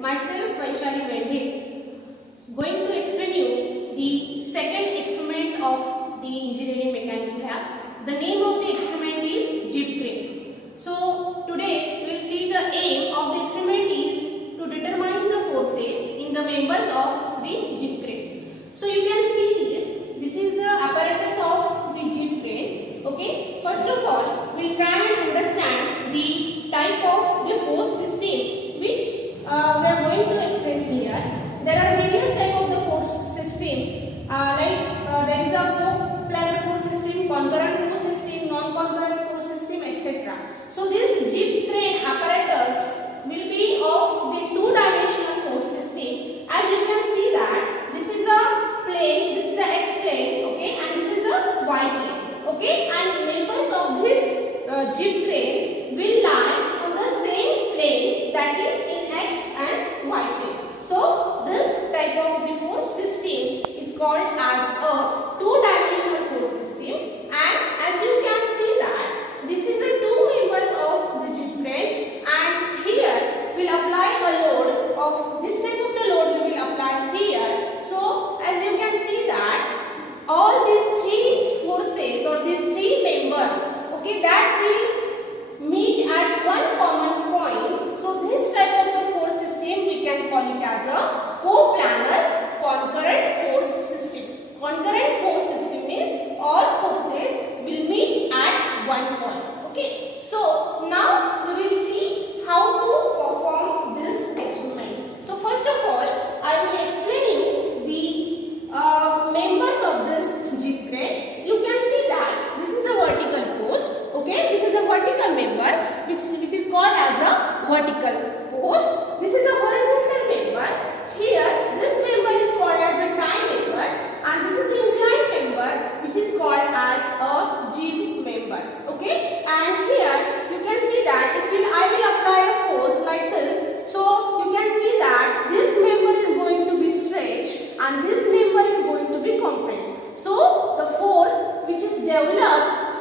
myself Vaishali Mendhe, going to explain you the second experiment of the engineering mechanics lab. The name of the experiment is Jib Crane. So today we will see the aim of the experiment is to determine the forces in the members of the Jib Crane. So you can see this is the apparatus of the Jib Crane. Okay, first of all we will try and understand the type of the force system which we are going to explain here. There are various type of the force system there is a co-planar force system, concurrent force system, non-concurrent force system, etc. So this Jib Crane apparatus will be of the two-dimensional force system. As you can see that this is a plane, this is a x plane, okay, and this is a y plane, okay, and members of this Jib Crane will lie on the same plane, that is in x and y plane. So this type of the force system is called as a two-dimensional force system, and as you can see that this is the two members of the Jib Crane, and here we will apply a load of this type of the load will be applied here. So as you can see that all these three forces or these three members, okay, that will meet at one common point. So this type of the force system we can call it as a co-planar concurrent force system. Concurrent force system means all forces will meet at one point. Okay, so now we will see how to perform this experiment. So first of all I will explain you the members of this Jib Crane. You can see that this is a vertical post, okay, this is a vertical member which is called as a vertical post. This is a horizontal member. Here this member is called as a tie member, and this is the inclined member which is called as a Jib member, okay. And here you can see that I will apply a force like this, so you can see that this member is going to be stretched and this member is going to be compressed. So the force which is developed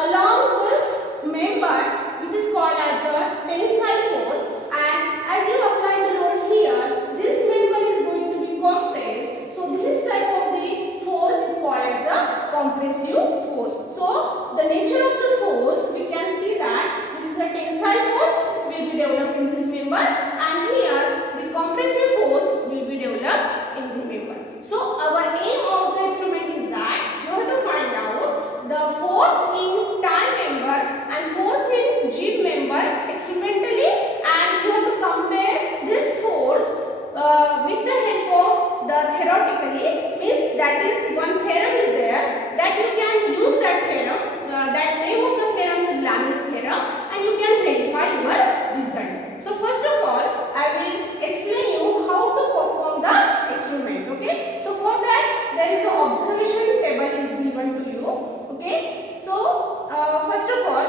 along this member which is called as a tensile force, and as you apply the load here this member is going to be compressed. So this type of the force is called as a compressive force. So the nature of the force, we can see that this is a tensile force will be developed in this member, and here the compressive force will be developed in the member. So our aim of the experiment is that you have to find out the force in tie member and force in Jib member experimentally, and you have to compare this force with the help of the theoretically, means that is one theorem is there that you can use that theorem. That name of the theorem is Lamy's theorem, and you can verify your result. So first of all I will explain you how to perform the experiment. Okay, so for that there is an observation table is given to you. Okay, so first of all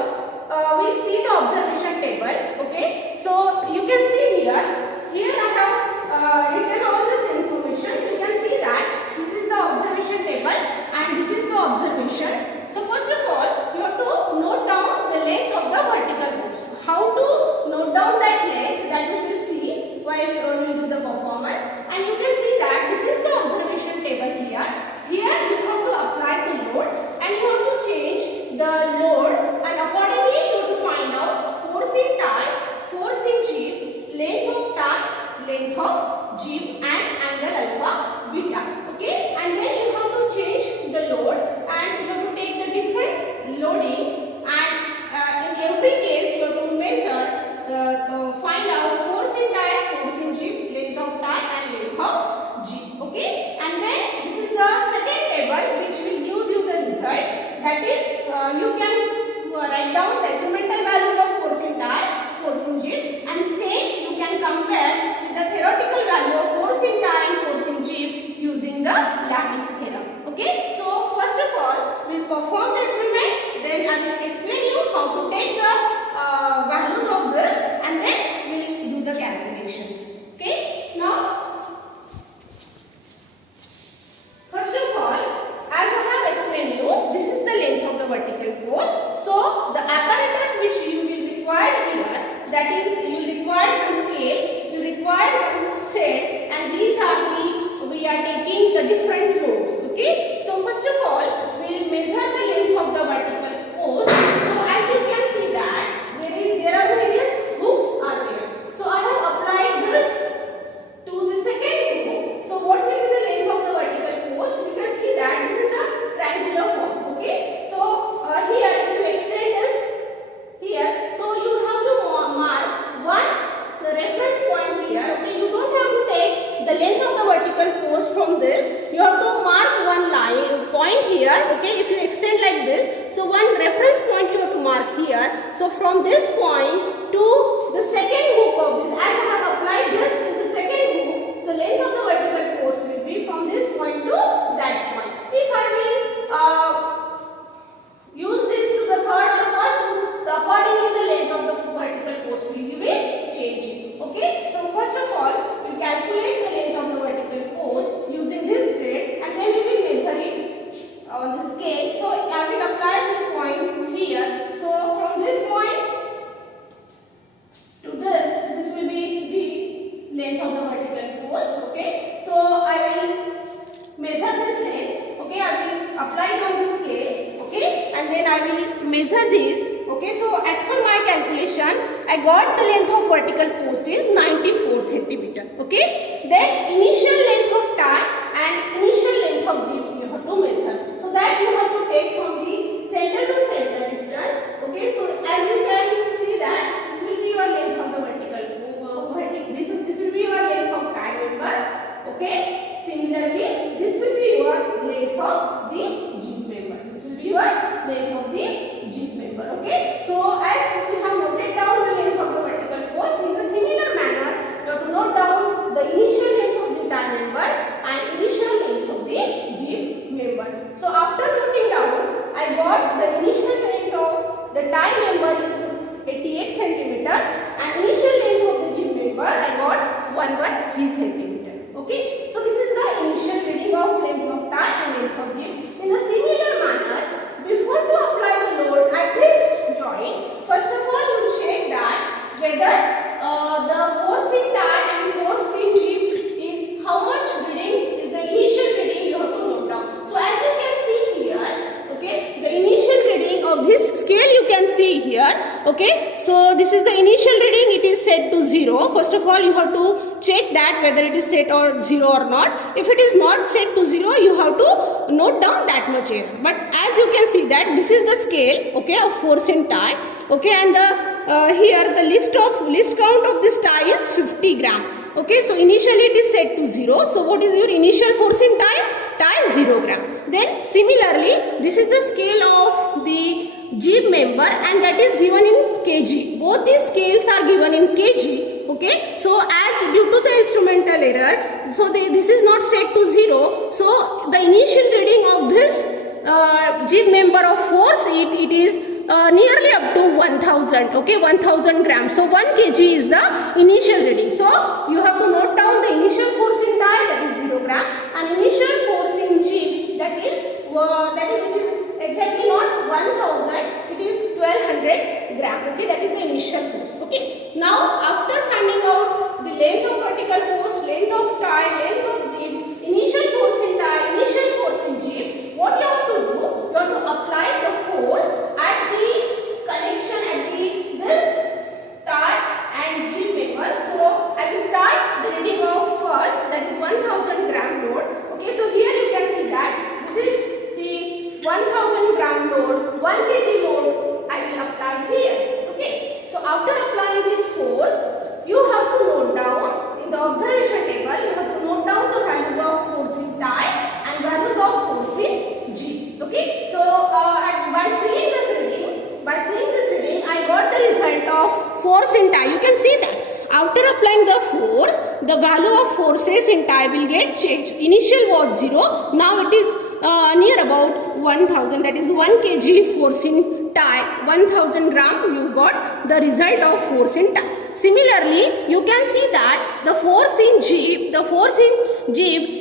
we'll see the observation table. Okay, so you can see here I have written all this information. You can see that this is the observation table and this is the observations. So first of all you have to note down the length of the vertical post. How to note down that length, that we will see while we do the performance. And you can see that this is the observation table here. Here you have to apply the load and you have to change the load, and accordingly you have to find out force in tie, force in Jib, length of tie, length of Jib, and angle alpha beta. Okay, and then you have to change the load and you have to take the different loading, and in every case you have to measure find out force in tie, force in Jib, length of tie and length of Jib. Okay, and then this is the second table which will gives you the result, that is you can write down the experimental values of force in tie, force in Jib, and same you can compare with the theoretical value of force in tie and force in Jib using the Lamy's theorem. Okay, so first of all we will perform the experiment, then I will explain you how to take the values of this, and then we will do the calculations. Okay, now first of all as I have explained you, this is the length of the vertical post. So the apparatus which you will require here, that is you require one scale, you require one are taking the different loads. Okay, so first of all we will measure the length of the vertical post. So as you can see that there are various hooks are there. So I have applied this to the second hook. So what will be the length of the vertical post? You can see that this is a triangular form. Okay, so here if you extend this here, so you have to mark one reference point here. Okay, you don't have to take the length of the vertical post from this. You have to mark one point here. Okay, if you extend like this, so one reference point you have to mark here. So from this point to the second hook of this, as I have applied this to the second hook, so length of the vertical post will be from this point to that point. If I will use this to the third or first hook, accordingly the length of the vertical post will be changing. Okay, so first of all we calculate the length of the vertical post using this grid, and then we will measure it on the scale. So I will apply this point here. So from this point to this will be the length of the vertical post. Okay, so I will measure this length. Okay, I will apply it on the scale. Okay, and then I will measure this. Okay, so as per my calculation, I got the length of vertical post is 94 centimeter. Okay, then initial length of tie and initial length of jib you have to measure. So that you have to take from the center to center distance. Okay, so as you can see that this will be your length of the vertical. This will be your length of tie member. Okay, similarly this will be your length of the jib member. This will be your length of the jib member. Okay, so as we have noted down the length of the vertical post, in the similar manner you have to note down the initial length of the tie member and initial length of the jib member. So after noting down, I got the initial length of the tie member is 88 centimeter and initial length of the jib member I got 113 centimeter. Okay, so this is the initial reading of length of tie and length of jib. In the similar manner, before to apply the load at this joint, first of all you check that whether the force in tie and force in jib is how much reading is the initial reading you have to note down. So as you can see here, okay, the initial reading of this scale you can see here. Okay, so this is the initial reading, it is set to 0. First of all you have to check that whether it is set or 0 or not. If it is not set to 0, you have to note down that much error. But as you can see that this is the scale, okay, of force in tie. Okay, and the here the list count of this tie is 50 gram. Okay, so initially it is set to 0. So what is your initial force in tie? Tie 0 gram. Then similarly, this is the scale of the jib member and that is given in kg. Both these scales are given in kg. Okay, so as due to the instrumental error, so this is not set to 0. So the initial reading of this jib member of force, it is nearly up to 1000. Okay, 1000 grams. So 1 kg is the initial reading. So you have to note down the initial force in tie, that is 0 gram, and initial force in jib, that is it is exactly not 1000, it is 1200 gram. Okay, that is the initial force. Okay, now after finding out the length of vertical force, length of tie, length of jib, initial force in tie, initial force in jib, what you have to do? You have to apply the force at the connection at this tie and jib member. So I will start the reading of first, that is 1000 gram load. Okay, so here you can see that this is the 1000 gram load, 1 kg load I will apply here. Okay, so after applying this force, you have to note down in the observation table, you have to note down the values of force in tie and values of force in jib. Okay, so by seeing this reading, I got the result of force in tie. You can see that after applying the force, the value of forces in tie will get changed. Initial was 0, now it is near about 1000, that is 1 kg force in tie, 1000 gram you got the result of force in tie. Similarly, you can see that the force in jib,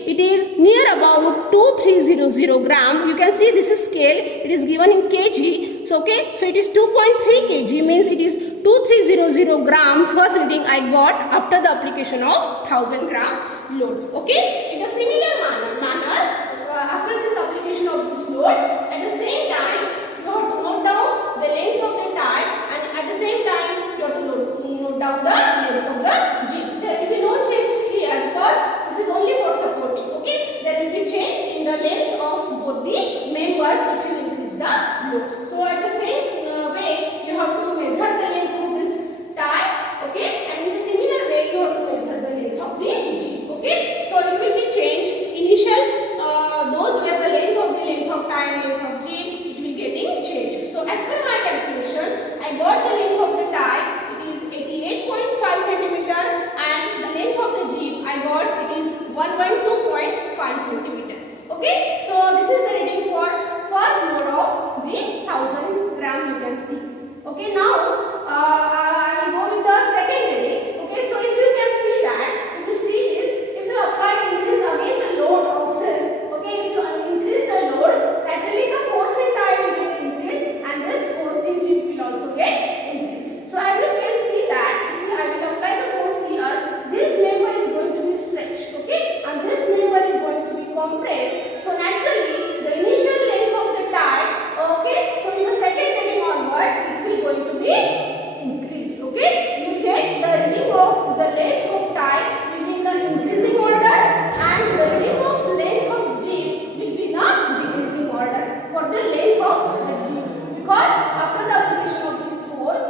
it is near about 2300 gram. You can see this is scale, it is given in kg. So okay, so it is 2.3 kg, means it is 2300 gram first reading I got after the application of 1000 gram load. Okay, in a similar manner after this application of this load, at the same time you have to note down the length of the tie, and at the same time you have to note down the length of the jib. There will be no change here because this is only for supporting. Okay, there will be change in the length of both the members if you increase the loads. So at the same way you have to measure the length of this tie. Okay, and in a similar way you have to measure the length of the jib. Okay, so it will be changed. Initial those where the length of tie and length of jib, it will getting changed. So as per my calculation, I got the length of the tie, it is 88.5 centimeter, and the length of the jib I got it is 112.5 centimeter. Okay, so this is the reading for first load of the 1000 gram, you can see. Okay, now I will go with the second reading. Okay, so if you can see that, if you see this, if you apply increase again the load of this, okay, if you increase the load, naturally the forcing tie will get increased and this forcing jib will also get increased. So as you can see that, if I will apply the force here, this member is going to be stretched, okay, and this member is going to be compressed. So naturally the initial length of the tie, okay, so in the second reading onwards it will going to be increased. Okay, you will get the reading of the length of tie will be in the increasing order and the reading of length of jib will be in the decreasing order for the length of the jib, because after the application of this force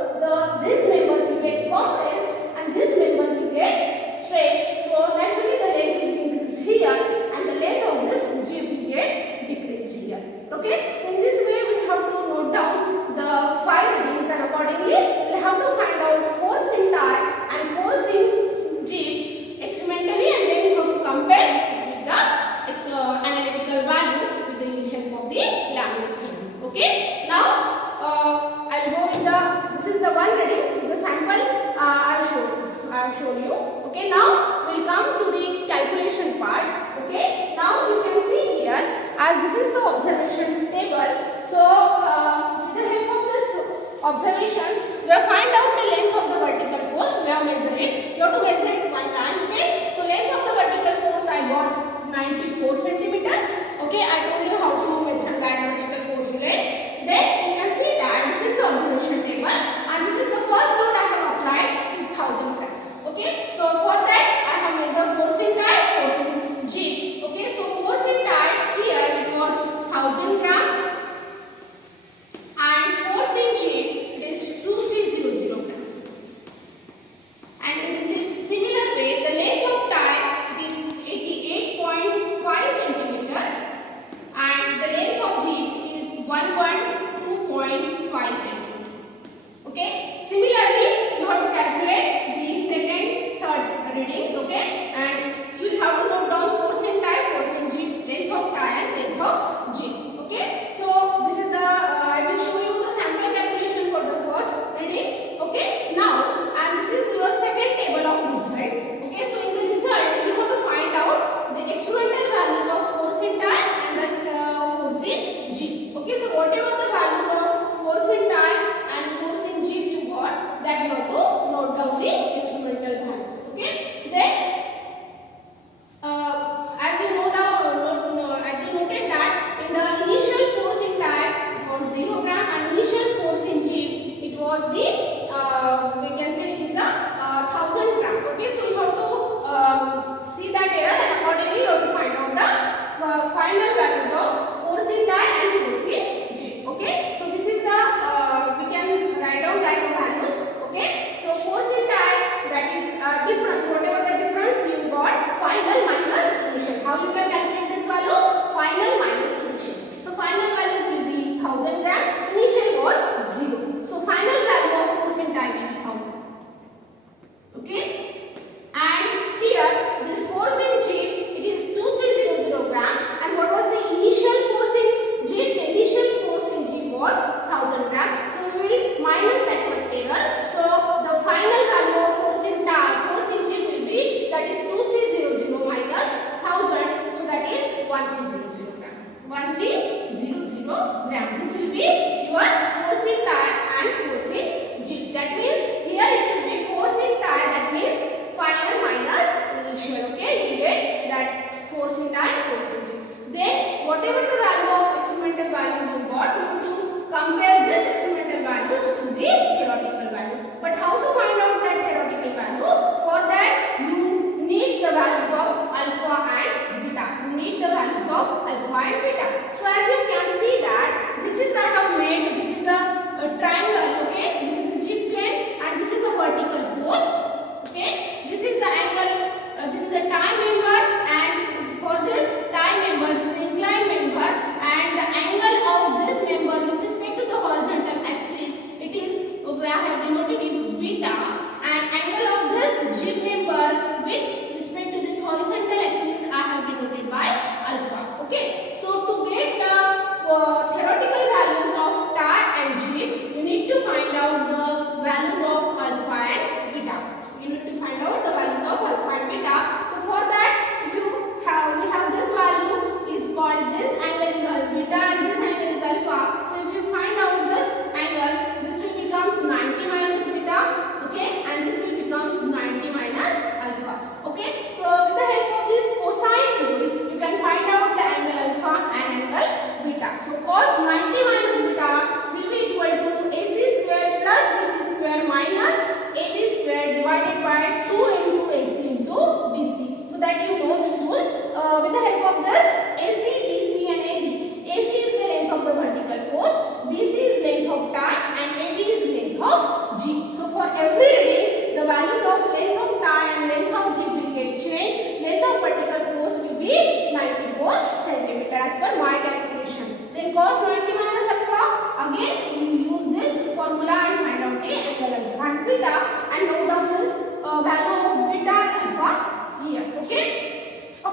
this member will get compressed and this member will get stretched. So naturally the length will be increased here and the length of this jib will get decreased here. Okay, so in this way we have to note down the 5 readings, and accordingly we will have to find out force in tie and force in jib experimentally, and then we have to compare with the analytical value with the help of the Lambda scheme. Okay, now I will go with the, this is the one reading, this is the sample I have shown you. Okay, now we will come to the calculation part. Okay, now you can see here, as this is the observation table, so with the help of this observations we have find out the length of the vertical force. We have measured it, you have to measure it one time. Okay, so length of the vertical force I got 94 centimeter. Okay, I told you how to measure that vertical force length. Then you can see that this is the observation table and this is the first load I have applied is 1000 gram. Okay, so for that I have measured force in tie, force in jib. Okay, so force in tie here it was 1000 gram and force in jib it is 2300 gram. And in the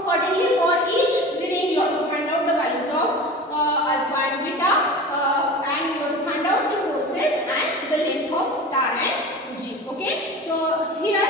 accordingly for each reading you have to find out the values of alpha and beta and you have to find out the forces and the length of tar and G. Okay, so here